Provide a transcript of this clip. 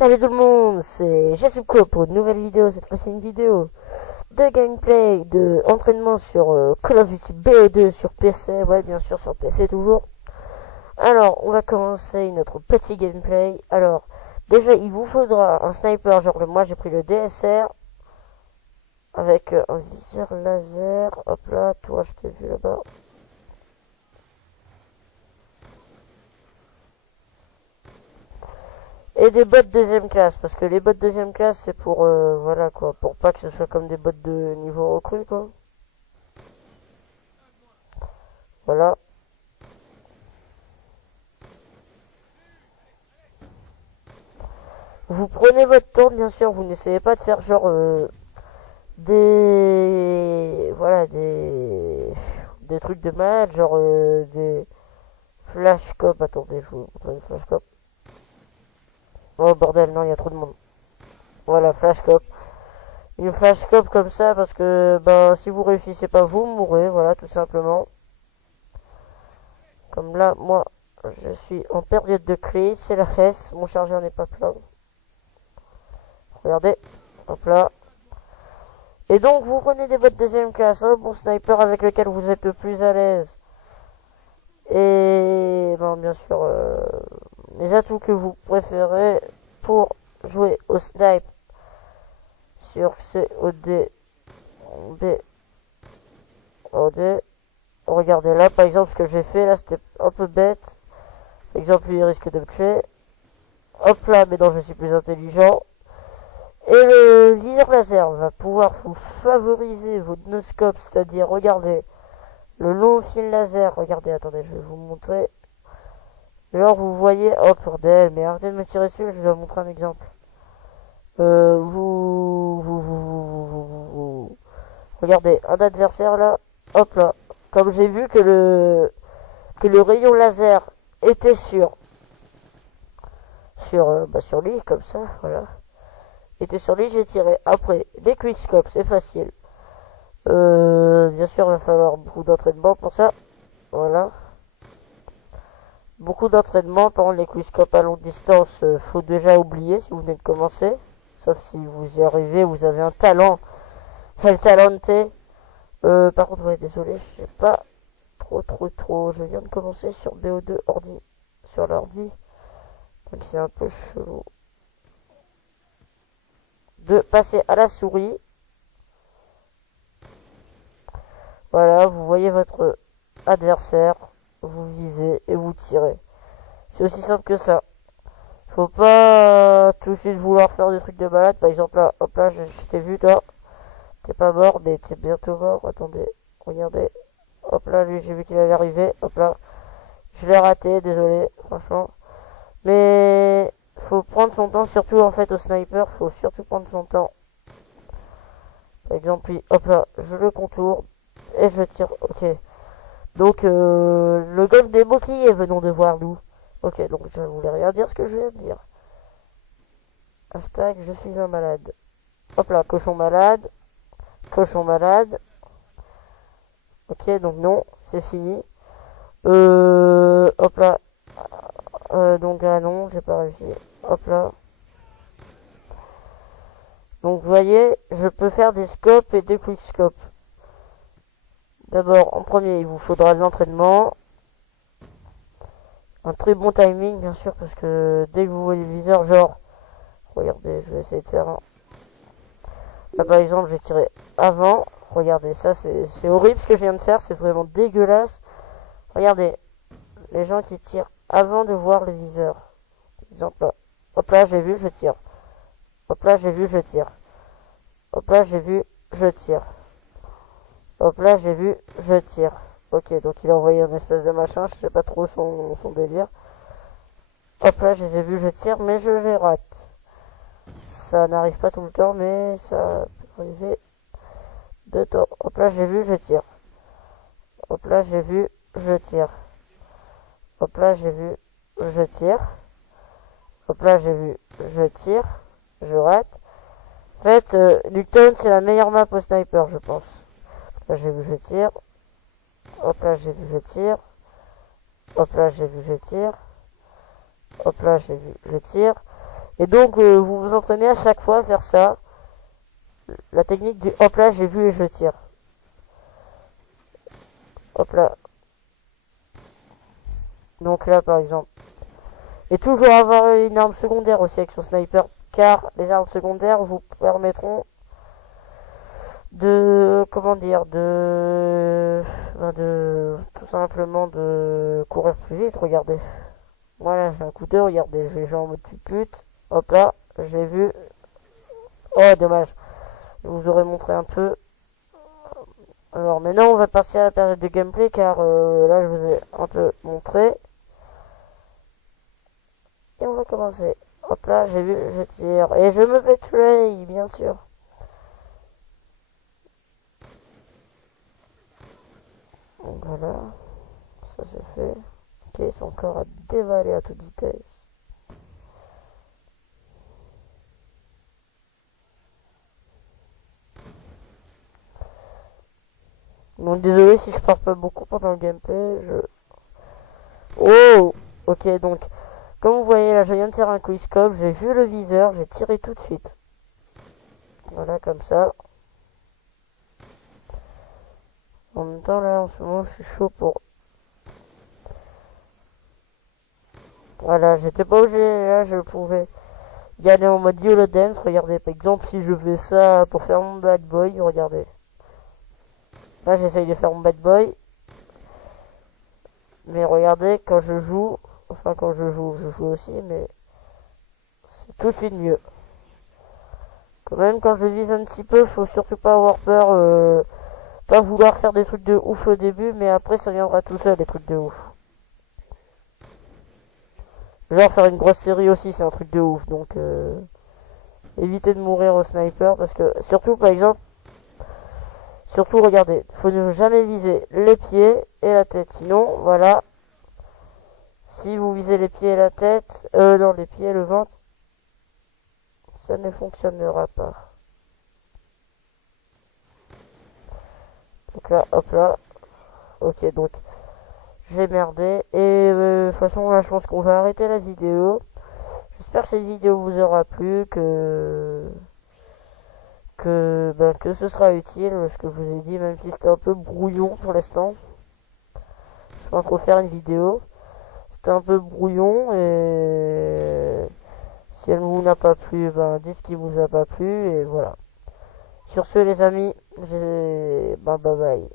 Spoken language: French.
Salut tout le monde, c'est Jasuko pour une nouvelle vidéo. Cette fois-ci une vidéo de gameplay, de entraînement sur Call of Duty BO2 sur PC. Ouais, bien sûr sur PC toujours. Alors, on va commencer notre petit gameplay. Alors, déjà il vous faudra un sniper, genre moi j'ai pris le DSR avec un viseur laser. Hop là, toi je t'ai vu là-bas. Et des bots deuxième classe, parce que les bots deuxième classe c'est pour, voilà quoi, pour pas que ce soit comme des bots de niveau recru quoi. Voilà. Vous prenez votre temps bien sûr, vous n'essayez pas de faire genre voilà, des trucs de malade, genre des flash cop. Attendez, je vous montre une flash cop. Oh bordel, non, il y a trop de monde. Voilà, flash cop. Une flash cop comme ça, parce que ben si vous réussissez pas, vous mourrez, voilà, tout simplement. Comme là, moi, je suis en période de crise, c'est la S, mon chargeur n'est pas plein. Regardez, hop là. Et donc, vous prenez des bottes deuxième classe, un bon sniper avec lequel vous êtes le plus à l'aise. Et, bon, bien sûr, les atouts que vous préférez pour jouer au snipe sur COD, BOD. Regardez là, par exemple, ce que j'ai fait là, c'était un peu bête. Par exemple, lui, il risque de me tuer. Hop là, mais non, je suis plus intelligent. Et le viseur laser va pouvoir vous favoriser votre noscope, c'est-à-dire, regardez, le long fil laser. Regardez, attendez, je vais vous montrer. Genre, vous voyez, oh bordel, mais arrêtez de me tirer dessus, je vais vous montrer un exemple. Regardez, un adversaire là, hop là. Comme j'ai vu que le rayon laser était sur lui, comme ça, voilà. Était sur lui, j'ai tiré. Après, les quickscopes, c'est facile. Bien sûr, il va falloir beaucoup d'entraînement pour ça. Voilà. Beaucoup d'entraînement. Par contre, les quickscopes à longue distance, faut déjà oublier si vous venez de commencer. Sauf si vous y arrivez, vous avez un talent. El talente. Par contre, ouais, désolé, je sais pas trop. Je viens de commencer sur BO2 ordi. Sur l'ordi. Donc c'est un peu chelou de passer à la souris. Voilà, vous voyez votre adversaire, vous visez et vous tirez. C'est aussi simple que ça. Faut pas tout de suite vouloir faire des trucs de malade. Par exemple là, hop là, je t'ai vu toi. T'es pas mort, mais t'es bientôt mort. Attendez, regardez. Hop là, lui, j'ai vu qu'il allait arriver. Hop là. Je l'ai raté, désolé, franchement. Mais faut prendre son temps, surtout en fait au sniper, faut surtout prendre son temps. Par exemple, puis, hop là, je le contourne et je tire. Ok. Donc le golf des boucliers, venons de voir nous. Ok, donc je voulais rien dire ce que je viens de dire. Hashtag je suis un malade. Hop là, cochon malade. Cochon malade. Ok, donc non, c'est fini. Hop là. Donc là non, j'ai pas réussi. Hop là. Donc vous voyez, je peux faire des scopes et des quickscopes. D'abord, en premier, il vous faudra de l'entraînement. Un très bon timing, bien sûr, parce que dès que vous voyez le viseur, genre, regardez, je vais essayer de faire un. Là, par exemple, j'ai tiré avant. Regardez, ça, c'est horrible ce que je viens de faire, c'est vraiment dégueulasse. Regardez, les gens qui tirent avant de voir le viseur. Par exemple, là. Hop là, j'ai vu, je tire. Hop là, j'ai vu, je tire. Hop là, j'ai vu, je tire. Hop là, j'ai vu, je tire. Ok, donc il a envoyé un espèce de machin, je sais pas trop son délire. Hop là, je les ai vus, je tire, mais je les rate. Ça n'arrive pas tout le temps, mais ça peut arriver de temps. Hop là, j'ai vu, je tire. Hop là, j'ai vu, je tire. Hop là, j'ai vu, je tire. Hop là, j'ai vu, je tire. Je rate. En fait, Nuketown, c'est la meilleure map au sniper, je pense. Là, j'ai vu, je tire. Hop là, j'ai vu, je tire. Hop là, j'ai vu, je tire. Hop là, j'ai vu, je tire. Et donc vous vous entraînez à chaque fois à faire ça. La technique du hop là, j'ai vu et je tire. Hop là. Donc là par exemple. Et toujours avoir une arme secondaire aussi avec son sniper. Car les armes secondaires vous permettront de, comment dire, de tout simplement de courir plus vite. Regardez. Voilà, j'ai un coup d'œil, regardez, j'ai en mode pute. Hop là, j'ai vu. Oh, dommage. Je vous aurais montré un peu. Alors maintenant, on va passer à la période de gameplay car là, je vous ai un peu montré. Et on va commencer. Hop là, j'ai vu, je tire. Et je me fais tuer, bien sûr. Donc voilà, ça c'est fait. Ok, son corps a dévalé à toute vitesse. Donc désolé si je parle pas beaucoup pendant le gameplay, Oh. Ok, donc, comme vous voyez là, je viens de tirer un quickscope, j'ai vu le viseur, j'ai tiré tout de suite. Voilà, comme ça. En même temps, là, en ce moment, je suis chaud pour... Voilà, j'étais pas obligé, là, je pouvais y aller en mode YOLO Dance. Regardez, par exemple, si je fais ça pour faire mon bad boy, regardez. Là, j'essaye de faire mon bad boy. Mais regardez, quand je joue, enfin, quand je joue aussi, mais c'est tout de suite mieux. Quand même, quand je vise un petit peu, faut surtout pas avoir peur, pas vouloir faire des trucs de ouf au début, mais après, ça viendra tout seul, les trucs de ouf. Genre, faire une grosse série aussi, c'est un truc de ouf, donc, évitez de mourir au sniper, parce que, surtout, par exemple, surtout, regardez, faut ne jamais viser les pieds et la tête. Sinon, voilà, si vous visez les pieds et la tête, non, les pieds et le ventre, ça ne fonctionnera pas. Donc là, hop là. Ok, donc, j'ai merdé. Et de toute façon, là, je pense qu'on va arrêter la vidéo. J'espère que cette vidéo vous aura plu, que ce sera utile, ce que je vous ai dit, même si c'était un peu brouillon pour l'instant. Je pense refaire une vidéo. C'était un peu brouillon et si elle vous n'a pas plu, ben dites ce qui vous a pas plu et voilà. Sur ce les amis, bye bye.